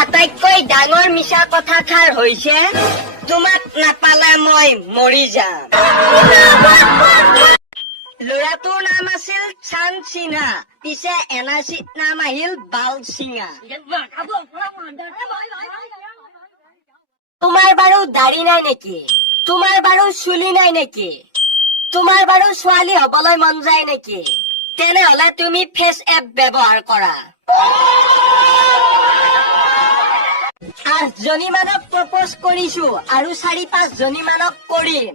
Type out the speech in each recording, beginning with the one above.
আটাইতকৈ ডাঙৰ মিছা কথাষাৰ হৈছে তোমাক নাপালে মই মৰি যাম। ল'ৰাটোৰ নাম আছিল চান সিনহা, পিছে NRCত নাম আহিল বাল সিঙা। তোমাৰ বাৰু দাড়ি নাই নেকি? তোমাৰ বাৰু চুলি নাই নেকি? তোমাৰ বাৰু ছোৱালী হবলৈ মন যায় নেকি? তেনেহলে তুমি ফেচ এপ ব্যৱহাৰ কৰা। 8 জনী মানক প্ৰপ'জ কৰিছো আৰু 4-5 জনী মানক কৰিম।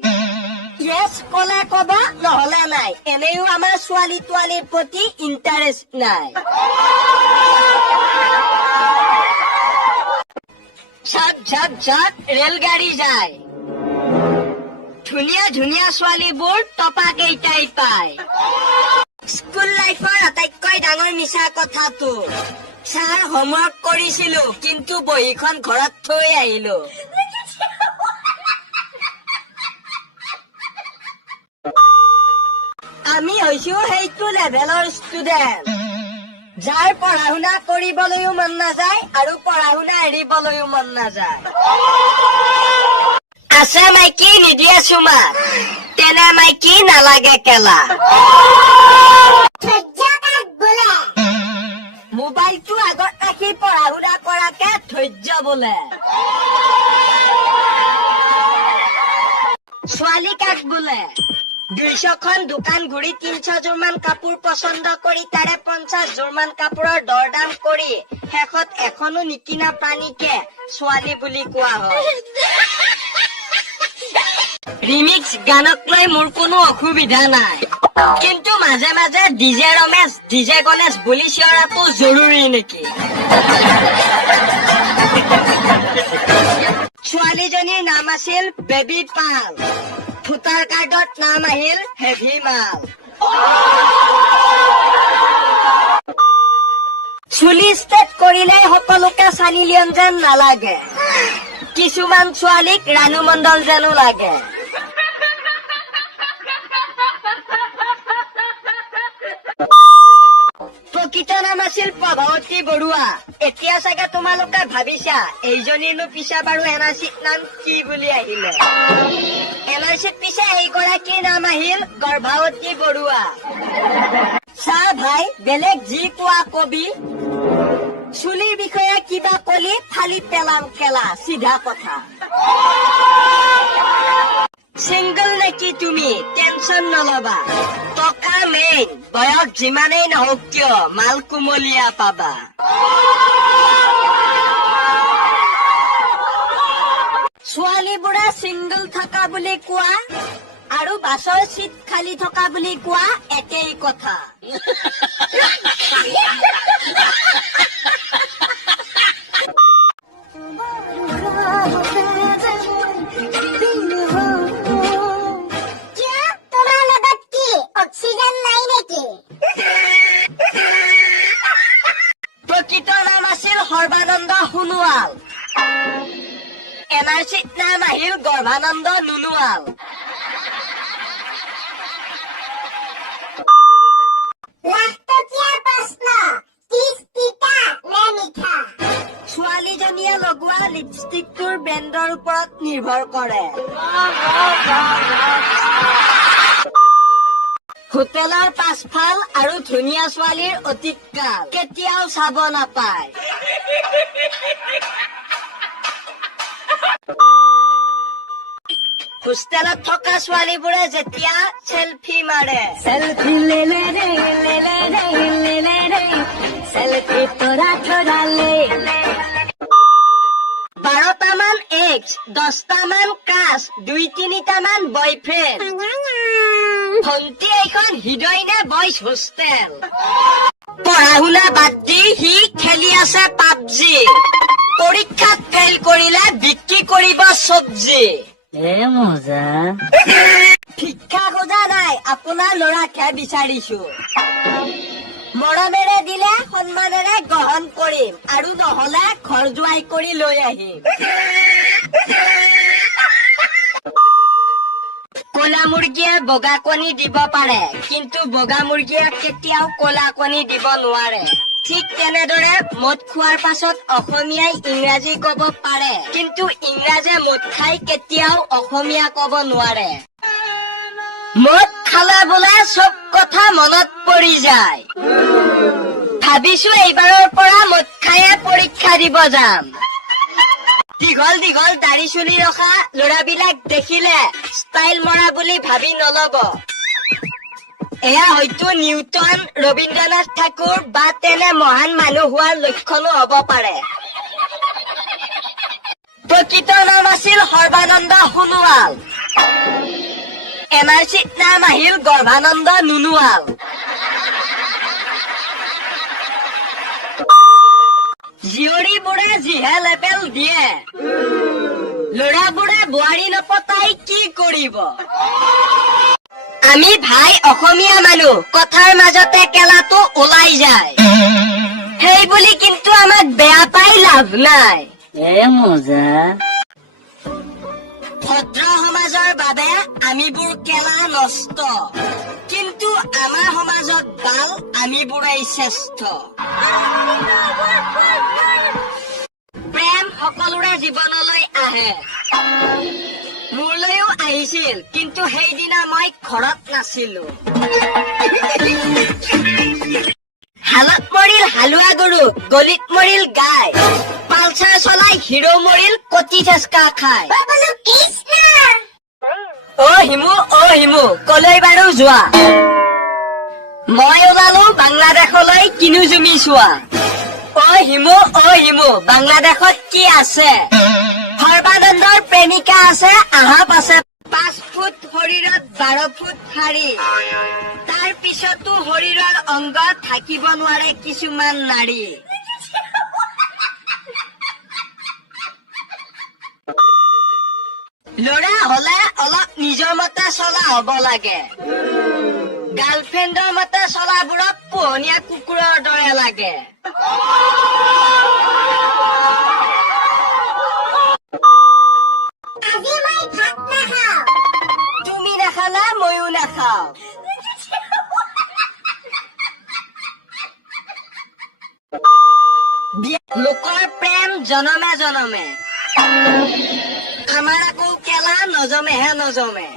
ইয়েছ কলে কবা, নহলে নাই। এনেও আমাৰ ছোৱালী তোৱালীৰ প্ৰতি ইণ্টাৰেষ্ট নাই। ঝক ঝক ঝক ৰেলগাড়ী যায়, ধুনীয়া ধুনীয়া ছোৱালীবোৰ টপা কেইটাই পায়। স্কুল লাইফৰ আটাইতকৈ ডাঙৰ মিছা কথাটো, ছাৰ হোমৱৰ্ক কৰিছিলো কিন্তু বহীখন ঘৰত থৈ আহিলো। আমি হৈছো সেইটো লেভেলৰ ষ্টুডেণ্ট যাৰ পঢ়া শুনা কৰিবলৈও মন নাযায় আৰু পঢ়া শুনা এৰিবলৈও মন নাযায়। আছে মাইকী নিদিয়ে চুমা, তেনে মাইকী নালাগে কেলা। মোবাইলটো আগত ৰাখি পঢ়া শুনা কৰাকে ধৈৰ্য বোলে। ছোৱালী কাক বোলে 200খন দোকান ঘূৰি 300 যোৰমান কাপোৰ পচন্দ কৰি তাৰে 50 যোৰমান কাপোৰৰ দৰদাম কৰি শেষত এখনো নিকিনা প্ৰাণীকে ছোৱালী বুলি কোৱা হয়। ৰিমিক্স গানক লৈ মোৰ কোনো অসুবিধা নাই, কিন্তু মাজে মাজে ডিজে ৰমেশ ডিজে গণেশ বুলি চিঞৰাটো জৰুৰী নেকি? ছোৱালীজনীৰ নাম আছিল বেবী পাল, ভোটাৰ কাৰ্ডত নাম আহিল হেভি মাল। চুলি ষ্টেট কৰিলে সকলোকে চানি লিয়ন যেন নালাগে, কিছুমান ছোৱালীক ৰাণু মণ্ডল যেনো লাগে। প্ৰকৃত নাম আছিল প্ৰভাৱতী বৰুৱা। এতিয়া চাগে তোমালোকে ভাবিছা এইজনীৰনো পিছে বাৰু NRCত নাম কি বুলি আহিলে। NRCত পিছে এইগৰাকীৰ নাম আহিল গৰ্ভাৱতী বৰুৱা। চা ভাই, বেলেগ যি কোৱা কবি, চুলিৰ বিষয়ে কিবা কলি ফালি পেলাম কেলা, চিধা কথা। চিংগল নেকি তুমি? টেনচন নলবা, টকা মেইন, বয়স যিমানেই নহওক কিয় মাল কুমলীয়া পাবা। ছোৱালীবোৰে চিংগল থকা বুলি কোৱা আৰু বাছৰ চিট খালি থকা বুলি কোৱা একেই কথা। প্ৰকৃত নাম আছিল সৰ্বানন্দ সোণোৱাল, NRCত নাম আহিল গৰ্ভানন্দ নুনুৱাল। ছোৱালীজনীয়ে লগোৱা লিপষ্টিকটোৰ ব্ৰেণ্ডৰ ওপৰত নিৰ্ভৰ কৰে। হোটেলৰ পাছফাল আৰু ধুনীয়া ছোৱালীৰ অতীতকাল কেতিয়াও চাব নাপায়। হোষ্টেলত থকা ছোৱালীবোৰে যেতিয়া চেলফি মাৰে, চেলফি লেলে ৰে লেলে ৰে লেলে ৰে, চেলফি তোৰা থৰা লে। 12টামান এক্স, 10টামান ক্ৰাছ, 2-3টামান বয়ফ্ৰেণ্ড। ভন্টি এইখন হৃদয় নে বইজ হোষ্টেল? পঢ়া শুনা বাদ দি সি খেলি আছে পাবজি, পৰীক্ষাত ফেইল কৰিলে বিক্ৰী কৰিব চব্জি। মজা। ভিক্ষা খোজা নাই, আপোনাৰ ল'ৰাকহে বিচাৰিছো। মৰমেৰে দিলে সন্মানেৰে গ্ৰহণ কৰিম আৰু নহলে ঘৰ জোৱাই কৰি লৈ আহিম। কলা মুৰ্গীয়ে বগা কণী দিব পাৰে, কিন্তু বগা মুৰ্গীয়ে কেতিয়াও কলা কণী দিব নোৱাৰে। ঠিক তেনেদৰে মদ খোৱাৰ পাছত অসমীয়াই ইংৰাজী কব পাৰে, কিন্তু ইংৰাজে মদ খাই কেতিয়াও অসমীয়া কব নোৱাৰে। মদ খালে বোলে চব কথা মনত পৰি যায়। ভাবিছো এইবাৰৰ পৰা মদ খায়ে পৰীক্ষা দিব যাম। দীঘল দীঘল দাড়ি চুলি ৰখা ল'ৰাবিলাক দেখিলে ষ্টাইল মৰা বুলি ভাবি নলব। এয়া হয়তো নিউটন, ৰবীন্দ্ৰনাথ ঠাকুৰ বা তেনে মহান মানুহ হোৱাৰ লক্ষণো হব পাৰে। প্ৰকৃত নাম আছিল সৰ্বানন্দ সোণোৱাল। NRCত নাম আহিল গৰ্ভানন্দ নুনুৱাল। জীয়ৰীবোৰে যিহে লেবেল দিয়ে, ল'ৰাবোৰে বোৱাৰী নপতাই কি কৰিব? আমি ভাই অসমীয়া মানুহ, কথাৰ মাজতে কেলাটো ওলাই যায়। সেই বুলি কিন্তু আমাক বেয়া পাই লাভ নাই। মজা। ভদ্ৰ সমাজৰ বাবে আমিবোৰ কেলা নষ্ট, কিন্তু আমাৰ সমাজত ভাল, আমিবোৰেই শ্ৰেষ্ঠ। প্ৰেম সকলোৰে জীৱনলৈ আহে। মোৰলৈও আহিছিল, কিন্তু সেইদিনা মই ঘৰত নাছিলো। হালত মৰিল হালোৱা গৰু, গলিত মৰিল গাই, পালচাৰ চলাই হিৰো মৰিল কটি ঠেচকা খাই। অ হিমু কলৈ বাৰু যোৱা? মই ওলালো বাংলাদেশলৈ কিনো জুমি চোৱা। অ হিমু বাংলাদেশত কি আছে? সৰ্বানন্দৰ প্ৰেমিকা আছে, আহাপ আছে 5 ফুট শৰীৰত 12 ফুট শাৰী। তাৰ পিছতো শৰীৰৰ অংগ থাকিব নোৱাৰে কিছুমান নাৰী। ল'ৰা হলে অলপ নিজৰ মতে চলা হব লাগে। গাৰ্লফ্ৰেণ্ডৰ মতে চলাবোৰক পোহনীয়া কুকুৰৰ দৰে লাগে। তুমি নাখালা, ময়ো নাখাওঁ। লোকৰ প্ৰেম জনমে জনমে, আমাৰ আকৌ কেলা নজমেহে নজমে।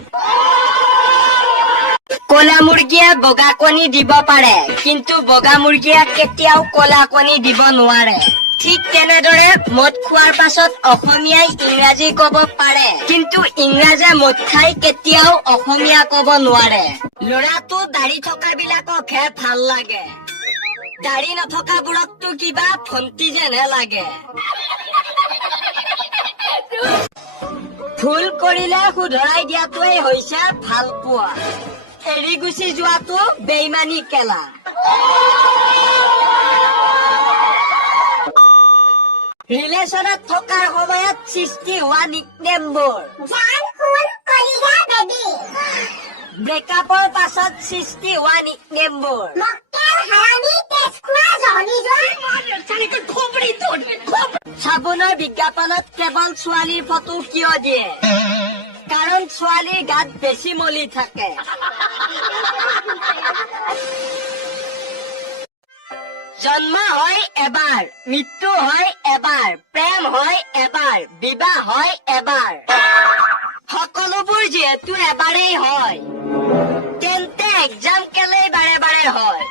কলা মুৰ্গীয়ে বগা কণী দিব পাৰে, কিন্তু বগা মুৰ্গীয়ে কেতিয়াও কলা কণী দিব নোৱাৰে। ঠিক তেনেদৰে মদ খোৱাৰ পাছত অসমীয়াই ইংৰাজী কব পাৰে, কিন্তু ইংৰাজে মদ খাই কেতিয়াও অসমীয়া কব নোৱাৰে। ল'ৰাটো দাড়ি থকা বিলাককহে ভাল লাগে, দাড়ি নথকাবোৰকতো কিবা ফন্তি যেনহে লাগে। ভুল কৰিলে শুধৰাই দিয়াটোৱেই হৈছে ভাল পোৱা, এৰি গুচি যোৱাটো বেইমানী কেলা। ৰিলেশ্যনত থকাৰ সময়ত সৃষ্টি হোৱা নিকনেমবোৰ, ব্ৰেকআপৰ পাছত সৃষ্টি হোৱা নিকনেমবোৰ, চাবোনৰ বিজ্ঞাপনত কেৱল ছোৱালীৰ ফটো কিয় দিয়ে? কাৰণ ছোৱালীৰ গাত বেছি মলি থাকে। জন্ম হয় এবাৰ, মৃত্যু হয় এবাৰ, প্ৰেম হয় এবাৰ, বিবাহ হয় এবাৰ। সকলোবোৰ যিহেতু এবাৰেই হয়, তেন্তে এক্সাম কেলেই বাৰে বাৰে হয়?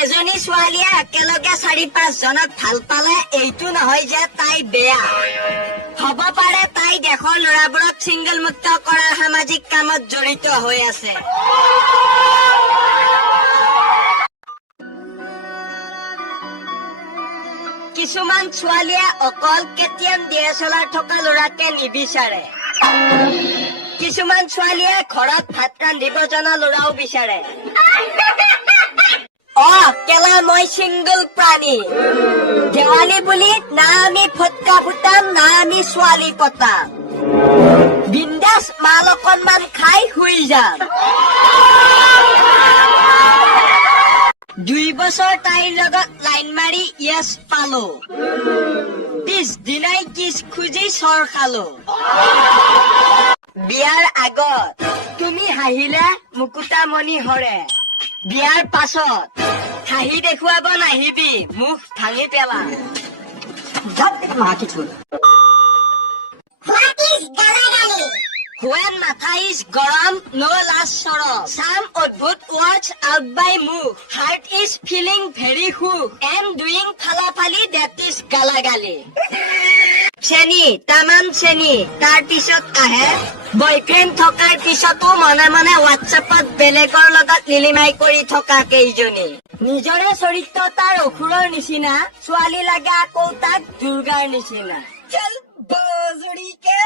এজনী ছোৱালীয়ে একেলগে 4-5 জনক ভাল পালে এইটো নহয় যে তাই বেয়া। হব পাৰে তাই দেশৰ ল'ৰাবোৰক ছিংগল মুক্ত কৰাৰ সামাজিক কামত জড়িত হৈ আছে। কিছুমান ছোৱালীয়ে অকল KTM DSLR থকা ল'ৰাকে নিবিচাৰে। কিছুমান ছোৱালীয়ে ঘৰত ভাত ৰান্ধিব জনা ল'ৰাও বিচাৰে। কেলা মই ছিংগল প্ৰাণী। দেৱালী বুলি না আমি ফটকা ফুটাম, না আমি ছোৱালী পতাম। বিন্দাছ মাল অকণমান খাই শুই যাম। 2 বছৰ তাইৰ লগত লাইন মাৰি য়েছ পালো, পিছদিনাই কিছ খুজি চৰ খালো। বিয়াৰ আগত তুমি হাঁহিলে মুকুতামণি হৰে, বিয়াৰ পাছত হাঁহি দেখুৱাব নাহিবি, মুখ ভাঙি পেলা। When matha is garam, no last sorrow. Some odbhut words out by move. Heart is feeling very hook. Am doing falafali, that is galagali. Cheni, taman cheni, tar pisot ahe. Boyfriend thokar pisoto mane mane WhatsAppot belegor logot nilimai kori thoka keijoni. Nijore choritro tar okhuror nichina, choali lage akou tak Durgar nichina. Chal bozuri ke.